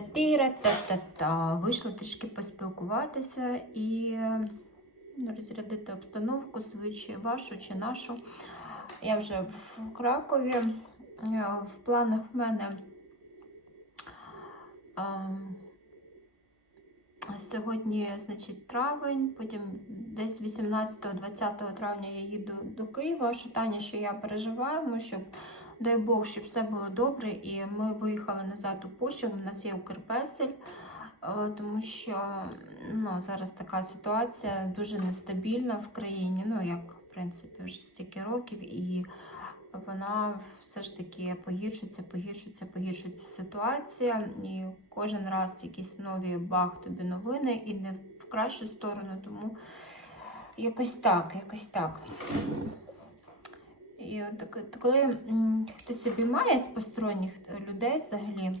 Тіра-та-та-та. Вийшло трішки поспілкуватися і ну, розрядити обстановку свою чи вашу, чи нашу. Я вже в Кракові. Е, В планах в мене ем, сьогодні, значить, травень, потім десь 18-20 травня я їду до Києва. Шатання, що я переживаємо, щоб дай Бог, щоб все було добре. І ми виїхали назад у Польщу. У нас є Укрпесель, е, тому що ну, зараз така ситуація дуже нестабільна в країні. Ну, як в принципі, вже стільки років, і вона все ж таки погіршується, погіршується, погіршується ситуація. І кожен раз якісь нові бах тобі новини, і не в кращу сторону, тому якось так, якось так. І от коли хтось обіймає з посторонніх людей взагалі,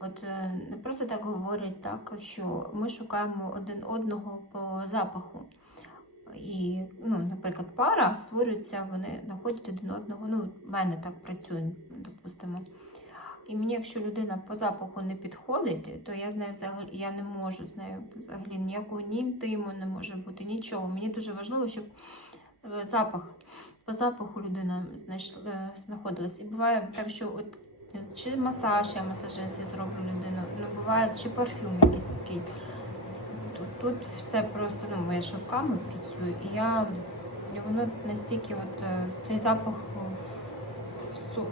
от е, не просто так говорять, так, що ми шукаємо один одного по запаху. І, ну, наприклад, пара створюється, вони знаходять один одного. Ну, в мене так працює, допустимо. І мені, якщо людина по запаху не підходить, то я з нею взагалі я не можу з нею взагалі ніякого ні інтиму не може бути, нічого. Мені дуже важливо, щоб е, запах, по запаху людина е, знаходилась. І буває так, що от чи масаж, я масажист, я зроблю людину, ну буває, чи парфюм якийсь такий. Тут, тут все просто, ну, я ж руками працюю, і я і воно настільки от е, цей запах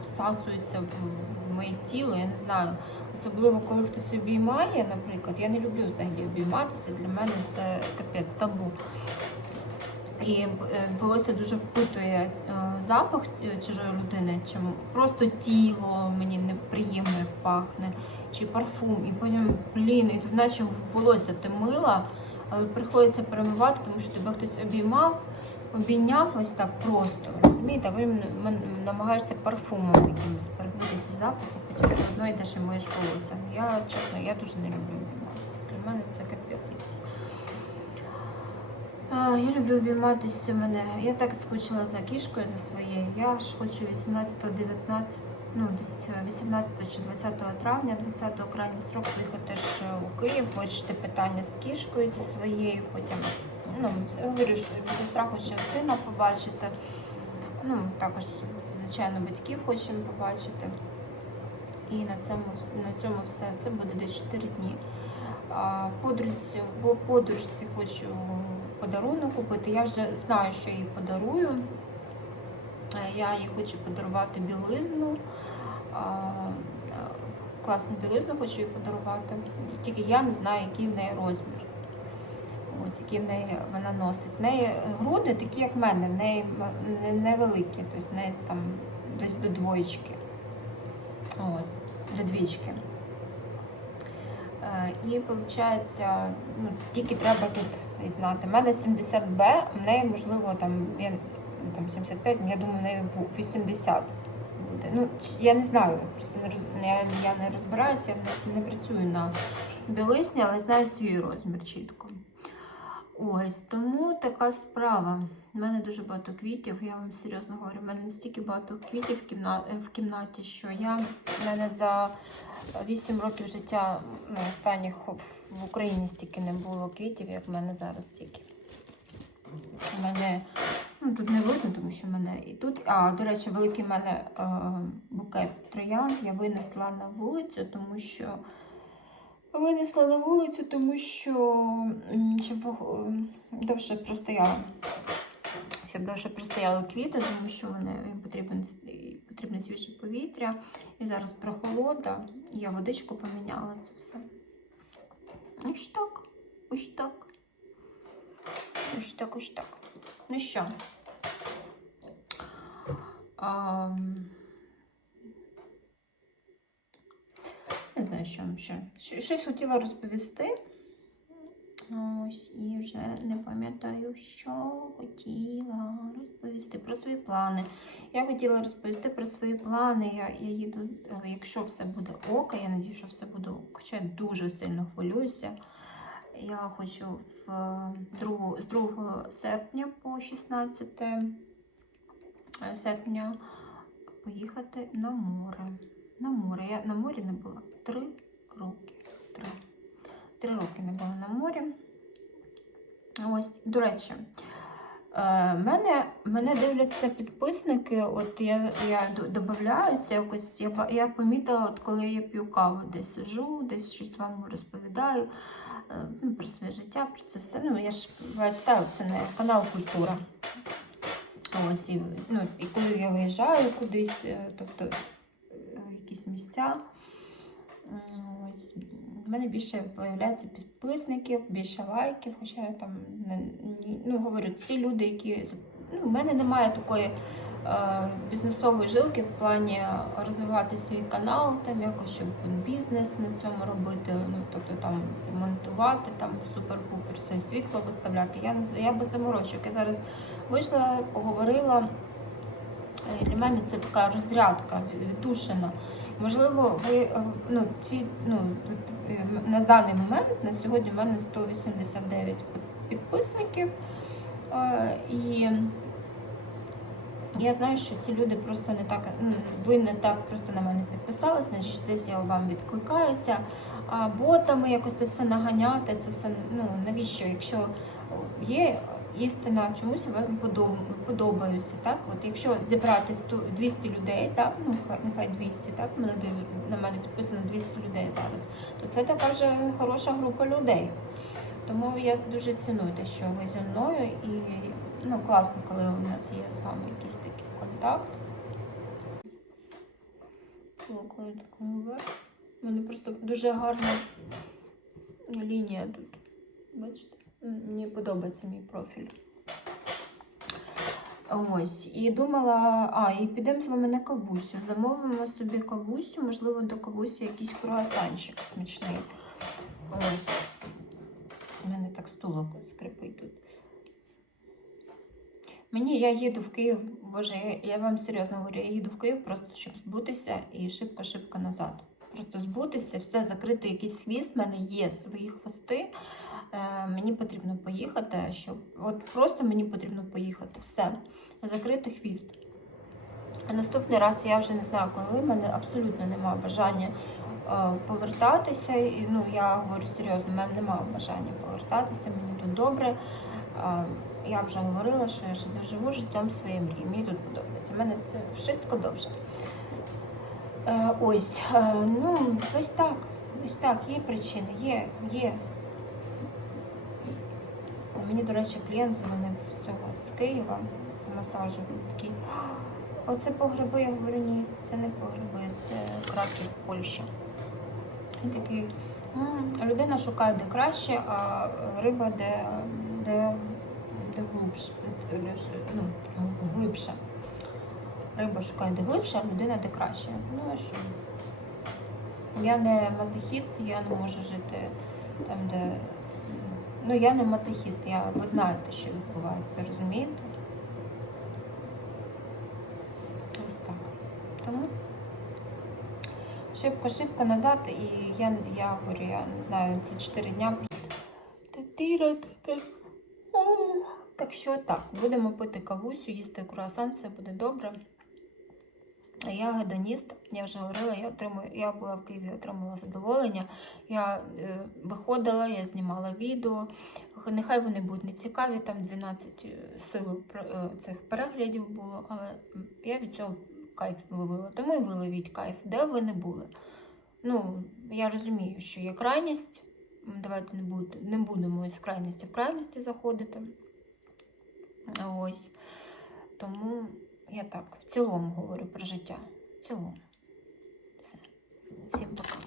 всасується в, в моє тіло, я не знаю. Особливо, коли хтось обіймає, наприклад, я не люблю взагалі обійматися, для мене це капець табу. І е, волосся дуже впитує е, запах е, чужої людини, чим просто тіло мені неприємно пахне, чи парфум, і потім, блін, і тут наче волосся ти мила, але приходиться перемивати, тому що тебе хтось обіймав, обійняв ось так просто. Розумієте, а потім намагаєшся парфумом якимось перебити ці запахи, потім все одно йдеш і миєш волосся. Я чесно, я дуже не люблю обійматися. Для мене це капець якийсь. Я люблю обійматися мене. Я так скучила за кішкою за своєю. Я ж хочу 18 19 ну десь 18 чи 20 травня, 20 крайній строк поїхати ж у Київ, вирішити питання з кішкою зі своєю. Потім ну, що сестра хоче сина побачити. Ну, також, звичайно, батьків хочемо побачити. І на цьому, на цьому все. Це буде десь 4 дні. Подружці, по подружці хочу подарунок купити. Я вже знаю, що їй подарую. Е, Я їй хочу подарувати білизну. Е, Класну білизну хочу їй подарувати. Тільки я не знаю, який в неї розмір. Ось який в неї вона носить. В неї груди такі, як в мене, в неї невеликі, тобто в неї там десь до двоєчки. Ось, до двічки. Е, І виходить, ну, тільки треба тут знати. У мене 70Б, в неї, можливо, там, я, ну, там 75, я думаю, в неї 80 буде. Ну, я не знаю, просто не роз, я, я не розбираюся, я не, не працюю на білисні, але знаю свій розмір чітко. Ось, тому така справа. У мене дуже багато квітів, я вам серйозно говорю, у мене настільки багато квітів в кімнаті, в кімнаті що я в мене за 8 років життя ну, останніх в Україні стільки не було квітів, як в мене зараз стільки. У мене ну, тут не видно, тому що в мене і тут. А, до речі, великий в мене е, букет троян я винесла на вулицю, тому що винесла на вулицю, тому що щоб е, довше простояла. Щоб довше простояли квіти, тому що вони їм потрібен, потрібне свіже повітря. І зараз прохолода. Я водичку поміняла це все. Ось так. Ось так. Ось так, ось так. Ну що? А, не знаю, що вам ще. Щось хотіла розповісти. Ось і вже не пам'ятаю, що хотіла розповісти про свої плани. Я хотіла розповісти про свої плани. Я, я їду, е, якщо все буде ок, я надію, що все буде ок. Хоча я дуже сильно хвилююся. Я хочу в е, другу, з 2 серпня по 16 серпня поїхати на море. на море. Я на морі не була три роки. Три, три роки не була на морі. Ось, до речі, е, мене, мене дивляться підписники, от я, я додаю це якось. Я, я помітила, от коли я п'ю каву, десь сижу, десь щось вам розповідаю е, ну, про своє життя, про це все. Ну, я ж ставлю це на канал Культура. Ось, і, ну, і коли я виїжджаю кудись, е, тобто якісь місця, ось, в мене більше появляється підписників, більше лайків, хоча я там не, ну, говорю, ці люди, які ну, в мене немає такої е, бізнесової жилки в плані розвивати свій канал, там якось щоб бізнес на цьому робити, ну тобто там монтувати, там супер-пупер все світло виставляти. Я не я без заморочок. Я зараз вийшла, поговорила. Для мене це така розрядка, віддушина. Можливо, ви е, ну, ці, ну, от, е, на даний момент, на сьогодні в мене 189 підписників. Е, І я знаю, що ці люди просто не так, ну, ви не так просто на мене підписались, значить десь я вам відкликаюся. А ботами якось це все наганяти, це все ну навіщо? Якщо є істина, чомусь вам подоб- подобаюся, так? От якщо зібрати 100, 200 людей, так, ну нехай 200, так, мене на мене підписано 200 людей зараз, то це така вже хороша група людей. Тому я дуже ціную те, що ви зі мною, і ну, класно, коли у нас є з вами якийсь такий контакт. Коли такому вверх. Просто дуже гарна лінія тут. Бачите? Мені подобається мій профіль. Ось, і думала, а, і підемо з вами на кавусю. Замовимо собі кавусю, можливо, до кавусі якийсь круасанчик смачний. Ось. У мене так стулок скрипить тут. Мені я їду в Київ, боже, я, я вам серйозно говорю, я їду в Київ просто щоб збутися і шибко-шибко назад. Просто збутися, все закрити якийсь хвіст, в мене є свої хвости. Е, мені потрібно поїхати, щоб от просто мені потрібно поїхати. Все, закрити хвіст. А наступний раз я вже не знаю, коли в мене абсолютно немає бажання е, повертатися. І, ну, я говорю серйозно, в мене немає бажання повертатися, мені тут добре. Е, я вже говорила, що я живу- життям своєї мрії. Мені тут подобається. У мене все добре. Е, ось, е, ну, ось так. Ось так, є причини, є, є. Мені, до речі, клієнт дзвонив всього з Києва масажу. Такий, оце по гриби, я говорю, ні, це не по гриби, це Краків, Польща. Він такий, «М, людина шукає де краще, а риба де, де, де глибше, ну, глибше. Риба шукає де глибше, а людина де краще. Ну а що? Я не мазохіст, я не можу жити там, де. Ну, я не мазохіст, я, ви знаєте, що відбувається, розумієте? Ось так. Тому шибко-шибко назад, і я, я говорю, я не знаю, ці 4 дня. Так що так, будемо пити кавусю, їсти круасан, все буде добре. А Я гедоніст, я вже говорила, я отримую, я була в Києві, отримала задоволення. Я е, виходила, я знімала відео. Нехай вони будуть не цікаві, там 12 сил е, цих переглядів було, але я від цього кайф ловила. Тому і ви ловіть кайф, де ви не були. Ну, я розумію, що є крайність. Давайте не, будь, не будемо із крайності в крайності заходити. Ось. Тому я так в цілому говорю про життя. В цілому. Все. Всім пока.